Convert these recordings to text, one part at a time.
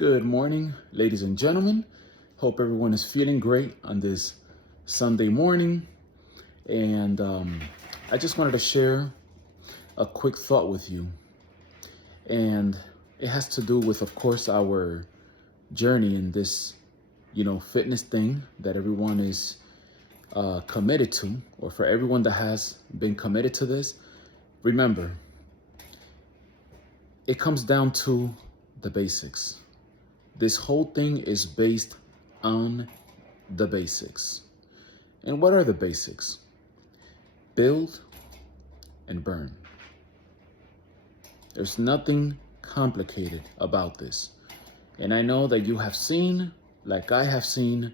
Good morning, ladies and gentlemen. Hope everyone is feeling great on this Sunday morning. And I just wanted to share a quick thought with you. And it has to do with, of course, our journey in this, fitness thing that everyone is committed to, or for everyone that has been committed to this. Remember, it comes down to the basics. This whole thing is based on the basics. And what are the basics? Build and burn. There's nothing complicated about this. And I know that you have seen, like I have seen,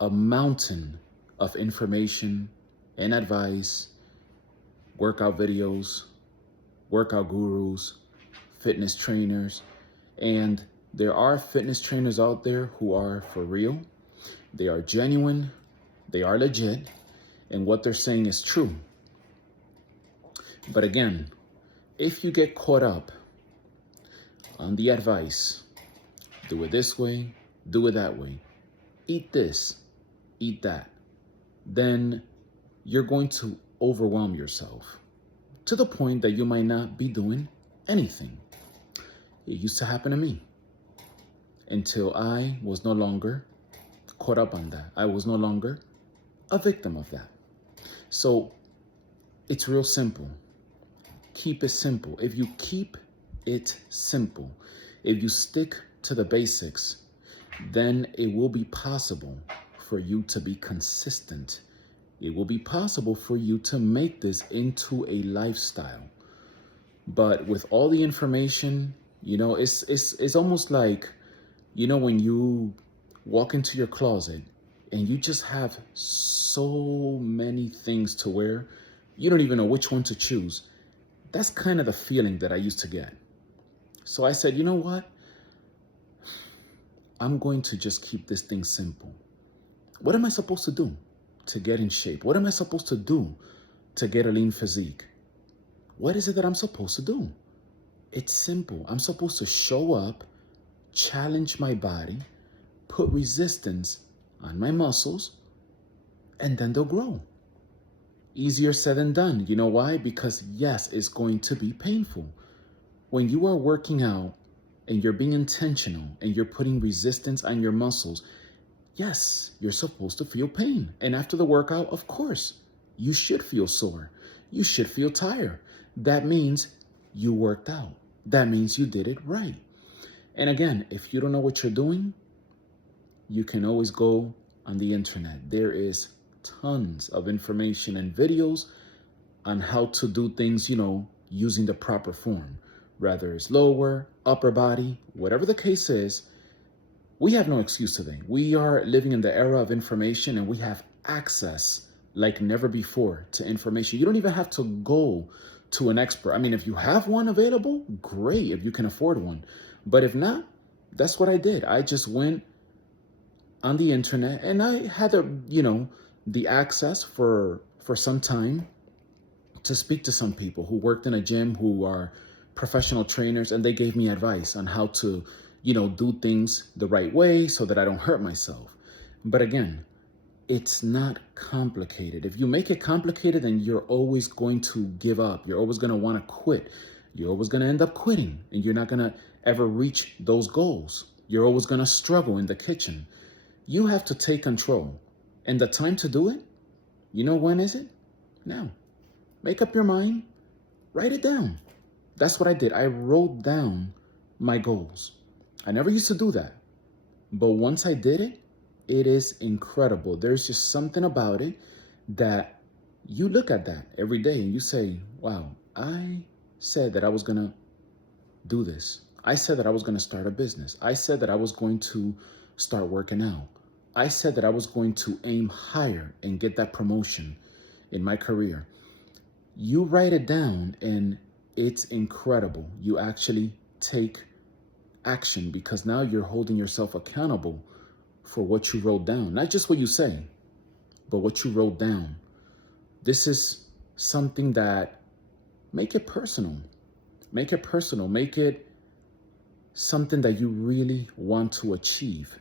a mountain of information and advice, workout videos, workout gurus, fitness trainers. And there are fitness trainers out there who are for real. They are genuine. They are legit. And what they're saying is true. But again, if you get caught up on the advice, do it this way, do it that way, eat this, eat that, then you're going to overwhelm yourself to the point that you might not be doing anything. It used to happen to me until I was no longer caught up on that. I was no longer a victim of that. So it's real simple. Keep it simple. If you keep it simple, if you stick to the basics, then it will be possible for you to be consistent. It will be possible for you to make this into a lifestyle. But with all the information, it's almost like, when you walk into your closet and you just have so many things to wear, you don't even know which one to choose. That's kind of the feeling that I used to get. So I said, you know what? I'm going to just keep this thing simple. What am I supposed to do to get in shape? What am I supposed to do to get a lean physique? What is it that I'm supposed to do? It's simple. I'm supposed to show up, challenge my body, put resistance on my muscles, and then they'll grow. Easier said than done. You know why? Because yes, it's going to be painful. When you are working out and you're being intentional and you're putting resistance on your muscles, yes, you're supposed to feel pain. And after the workout, of course, you should feel sore. You should feel tired. That means you worked out. That means you did it right. And again, if you don't know what you're doing, you can always go on the internet. There is tons of information and videos on how to do things, using the proper form. Whether it's lower, upper body, whatever the case is, we have no excuse today. We are living in the era of information and we have access like never before to information. You don't even have to go to an expert. I mean, if you have one available, great, if you can afford one. But if not, that's what I did. I just went on the internet and I had the access for some time to speak to some people who worked in a gym, who are professional trainers, and they gave me advice on how to, do things the right way so that I don't hurt myself. But again, it's not complicated. If you make it complicated, then you're always going to give up. You're always going to want to quit. You're always going to end up quitting, and you're not going to ever reach those goals. You're always going to struggle in the kitchen. You have to take control. And the time to do it, when is it? Now. Make up your mind. Write it down. That's what I did. I wrote down my goals. I never used to do that. But once I did it, it is incredible. There's just something about it that you look at that every day and you say, wow, I said that I was going to do this. I said that I was going to start a business. I said that I was going to start working out. I said that I was going to aim higher and get that promotion in my career. You write it down and it's incredible. You actually take action because now you're holding yourself accountable for what you wrote down. Not just what you say, but what you wrote down. This is something that make it personal. Make it personal. Make it something that you really want to achieve.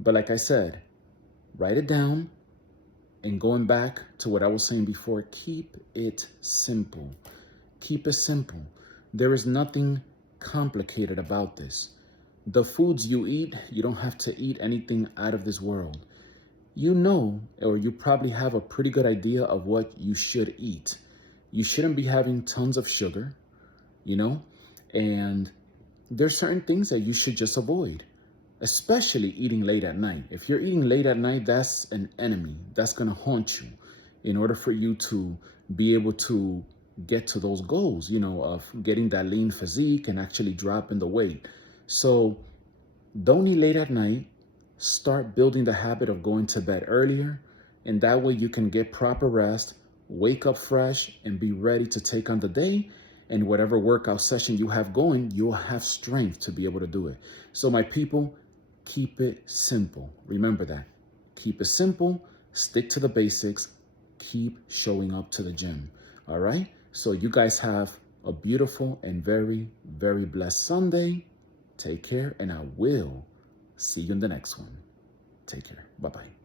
But like I said, write it down. And going back to what I was saying before, keep it simple. Keep it simple. There is nothing complicated about this. The foods you eat, you don't have to eat anything out of this world. You know, or you probably have a pretty good idea of what you should eat. You shouldn't be having tons of sugar, you know, and there's certain things that you should just avoid, especially eating late at night. If you're eating late at night, that's an enemy. That's going to haunt you in order for you to be able to get to those goals, you know, of getting that lean physique and actually dropping the weight. So don't eat late at night. Start building the habit of going to bed earlier. And that way you can get proper rest, wake up fresh, and be ready to take on the day. And whatever workout session you have going, you'll have strength to be able to do it. So my people, keep it simple. Remember that. Keep it simple. Stick to the basics. Keep showing up to the gym. All right? So you guys have a beautiful and very, very blessed Sunday. Take care, and I will see you in the next one. Take care. Bye-bye.